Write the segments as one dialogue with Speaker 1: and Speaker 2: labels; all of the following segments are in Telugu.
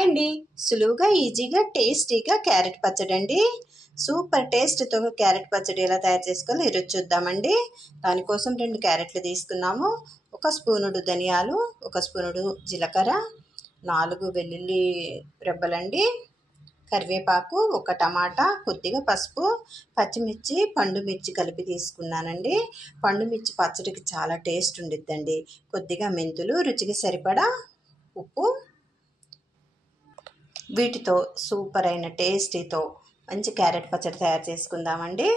Speaker 1: హాయ్ అండి. సులువుగా ఈజీగా టేస్టీగా క్యారెట్ పచ్చడి అండి. సూపర్ టేస్ట్తో క్యారెట్ పచ్చడి ఎలా తయారు చేసుకోవాలో ఈరోజు చూద్దామండి. దానికోసం రెండు క్యారెట్లు తీసుకున్నాము. ఒక స్పూనుడు ధనియాలు ఒక స్పూనుడు జీలకర్ర నాలుగు వెల్లుల్లి రెబ్బలండి. కరివేపాకు ఒక టమాటా కొద్దిగా పసుపు పచ్చిమిర్చి పండుమిర్చి కలిపి తీసుకున్నానండి. పండుమిర్చి పచ్చడికి చాలా టేస్ట్ ఉండిద్దండి. కొద్దిగా మెంతులు రుచికి సరిపడా ఉప్పు వీటితో సూపర్ అయిన టేస్టీతో మంచి క్యారెట్ పచ్చడి తయారు చేసుకుందామండి.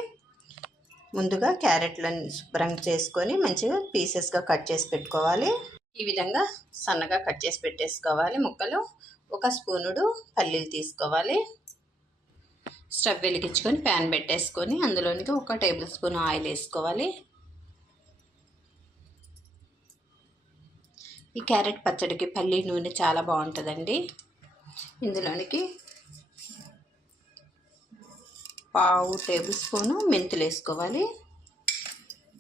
Speaker 1: ముందుగా క్యారెట్లను శుభ్రంగా చేసుకొని మంచిగా పీసెస్గా కట్ చేసి పెట్టుకోవాలి. ఈ విధంగా సన్నగా కట్ చేసి పెట్టేసుకోవాలి. ముక్కలు ఒక స్పూనుడు పల్లీలు తీసుకోవాలి. స్టవ్ వెలిగించుకొని ప్యాన్ పెట్టేసుకొని అందులోనికి ఒక టేబుల్ స్పూన్ ఆయిల్ వేసుకోవాలి. ఈ క్యారెట్ పచ్చడికి పల్లీ నూనె చాలా బాగుంటుందండి. ఇందులోనికి పావు టేబుల్ స్పూను మెంతులు వేసుకోవాలి.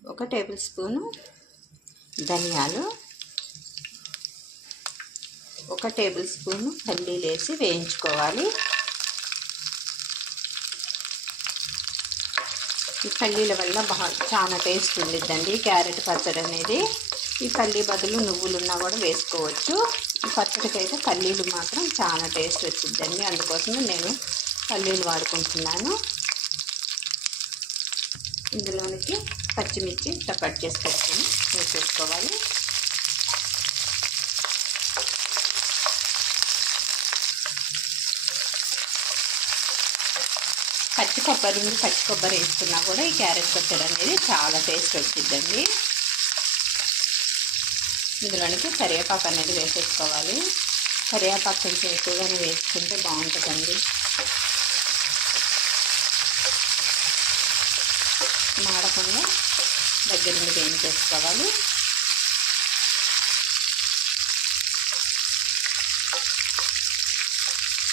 Speaker 1: ఒక టేబుల్ స్పూను ధనియాలు. ఒక టేబుల్ స్పూను పల్లీలు వేసి వేయించుకోవాలి. ఈ పల్లీల వల్ల బాగా చాలా టేస్ట్ ఉండిద్దండి. క్యారెట్ పచ్చడి అనేది ఈ పల్లీ బదులు నువ్వులు ఉన్నా కూడా వేసుకోవచ్చు. పచ్చడికి అయితే పల్లీలు మాత్రం చాలా టేస్ట్ వచ్చిందండి అందుకోసమే నేను పల్లీలు వాడుకుంటున్నాను. ఇందులోనికి పచ్చిమిర్చి ఇట్లా కట్ చేసి పెట్టుకుని వేసేసుకోవాలి పచ్చి కొబ్బరి ఉంది పచ్చి కొబ్బరి వేసుకున్నా కూడా ఈ క్యారెట్ పచ్చడి అనేది చాలా టేస్ట్ వచ్చిందండి ఇందులోనికి కరివేపాకు అనేది వేసేసుకోవాలి. కరివేపాకు కొంచెం ఎక్కువగానే వేసుకుంటే బాగుంటుందండి. మాడకుండా దగ్గర నుండి వేయించేసుకోవాలి.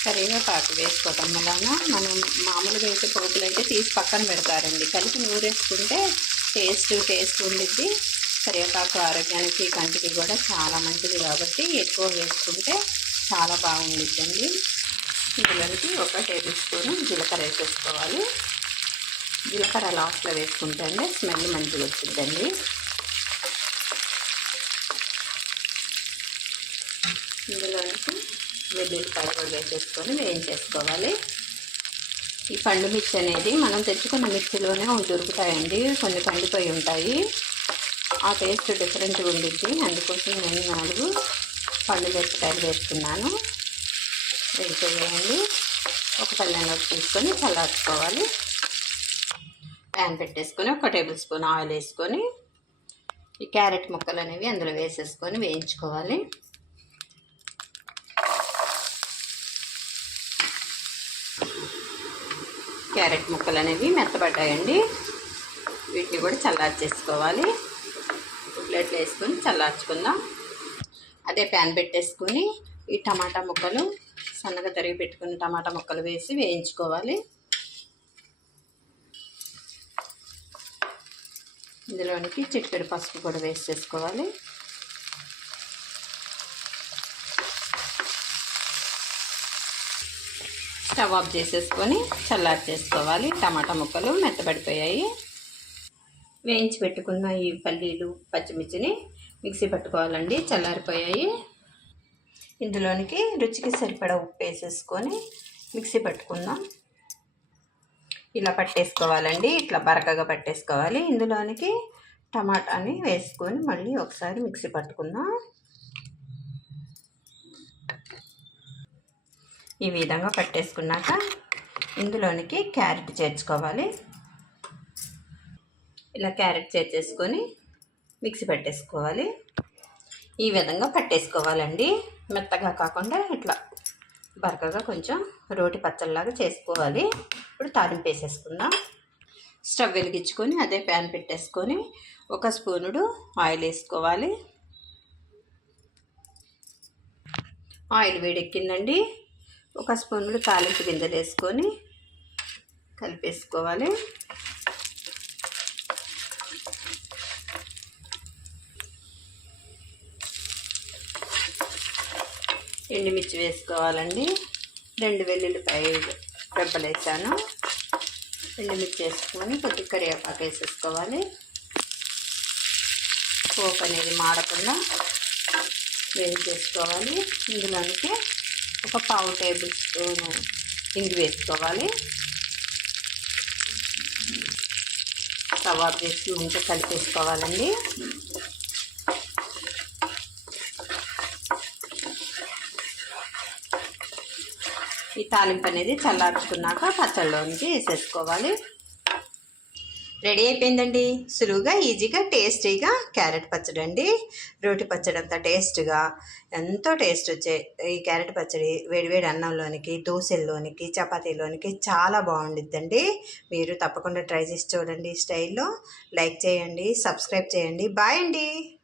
Speaker 1: కరివేపాకు వేసుకోవటం వలన మనం మామూలుగా అయితే పోపులు అయితే తీసి పక్కన పెడతారండి. కలిపి నూరేసుకుంటే టేస్ట్ టేస్ట్ ఉండిద్ది. కరివేపాకు ఆరోగ్యానికి కంటికి కూడా చాలా మంచిది కాబట్టి ఎక్కువ వేసుకుంటే చాలా బాగుండిద్దండి. ఇందులోకి ఒక టేబుల్ స్పూన్ జీలకర్ర వేసేసుకోవాలి. జీలకర్ర లాస్ట్లో వేసుకుంటే అండి స్మెల్ మంచిగా వచ్చిందండి ఇందులోనికి వెల్లుల్లిపాయ కూడా వేసేసుకొని వేయించేసుకోవాలి. ఈ పండు మిర్చి అనేది మనం తెచ్చుకున్న మిర్చిలోనే దొరుకుతాయండి. కొన్ని పండిపోయి ఉంటాయి. ఆ టేస్ట్ డిఫరెంట్గా ఉండిద్ది. అందుకోసం నేను నాలుగు పండు మిరపకాయలు వేసుకున్నాను వేసేయండి ఒక పల్లెంలోకి తీసుకొని చల్లార్చుకోవాలి. ప్యాన్ పెట్టేసుకొని ఒక టేబుల్ స్పూన్ ఆయిల్ వేసుకొని ఈ క్యారెట్ ముక్కలు అనేవి అందులో వేసేసుకొని వేయించుకోవాలి. క్యారెట్ ముక్కలు అనేవి మెత్తబడ్డాయండి. వీటిని కూడా చల్లార్చేసుకోవాలి. ప్లేట్లు వేసుకొని చల్లార్చుకుందాం. అదే ప్యాన్ పెట్టేసుకొని ఈ టమాటా ముక్కలు సన్నగా తరిగి పెట్టుకుని టమాటా ముక్కలు వేసి వేయించుకోవాలి. ఇందులోనికి చిటికెడు పసుపు కూడా వేసేసుకోవాలి. స్టవ్ ఆఫ్ చేసేసుకొని చల్లారి చేసుకోవాలి టమాటా ముక్కలు మెత్తబడిపోయాయి. వేయించి పెట్టుకున్న ఈ పల్లీలు పచ్చిమిర్చిని మిక్సీ పట్టుకోవాలండి. చల్లారిపోయాయి. ఇందులోనికి రుచికి సరిపడా ఉప్పు వేసేసుకొని మిక్సీ పట్టుకుందాం. ఇలా పట్టేసుకోవాలండి. ఇట్లా బరకగా పట్టేసుకోవాలి. ఇందులోనికి టమాటాని వేసుకొని మళ్ళీ ఒకసారి మిక్సీ పట్టుకుందాం. ఈ విధంగా పట్టేసుకున్నాక ఇందులోనికి క్యారెట్ చేర్చుకోవాలి. ఇలా క్యారెట్ చేర్చేసుకొని మిక్సీ పెట్టేసుకోవాలి. ఈ విధంగా పట్టేసుకోవాలండి. మెత్తగా కాకుండా ఇట్లా బరకగా కొంచెం రోటి పచ్చళ్ళలాగా చేసుకోవాలి. ఇప్పుడు తాలింపు వేసేసుకుందాం. స్టవ్ వెలిగించుకొని అదే ప్యాన్ పెట్టేసుకొని ఒక స్పూనుడు ఆయిల్ వేసుకోవాలి. ఆయిల్ వేడెక్కిందండి. ఒక స్పూనుడు తాలింపు గింజలు వేసుకొని కలిపేసుకోవాలి. ఎండుమిర్చి వేసుకోవాలండి. రెండు వెల్లుల్లిపాయ రెబ్బలు వేసాను ఎండుమిర్చి వేసుకొని కొద్ది కరివేపాకు వేసేసుకోవాలి. పోపు అనేది మాడకుండా వేయించేసుకోవాలి ఇందులోనికి ఒక పావు టేబుల్ స్పూన్ ఇంగు వేసుకోవాలి. కబాబ్ చేసి ఇంకా కలిపేసుకోవాలండి. ఈ తాలింపు అనేది చల్లార్చుకున్నాక పచ్చళ్ళలోంచి వేసేసుకోవాలి. రెడీ అయిపోయిందండి. సులువుగా ఈజీగా టేస్టీగా క్యారెట్ పచ్చడి అండి. రోటి పచ్చడి అంత టేస్ట్గా ఎంతో టేస్ట్ వచ్చే ఈ క్యారెట్ పచ్చడి వేడివేడి అన్నంలోనికి దోశల్లోనికి చపాతీలోనికి చాలా బాగుండిద్దండి. మీరు తప్పకుండా ట్రై చేసి చూడండి. స్టైల్లో లైక్ చేయండి సబ్స్క్రైబ్ చేయండి. బాయ్ అండి.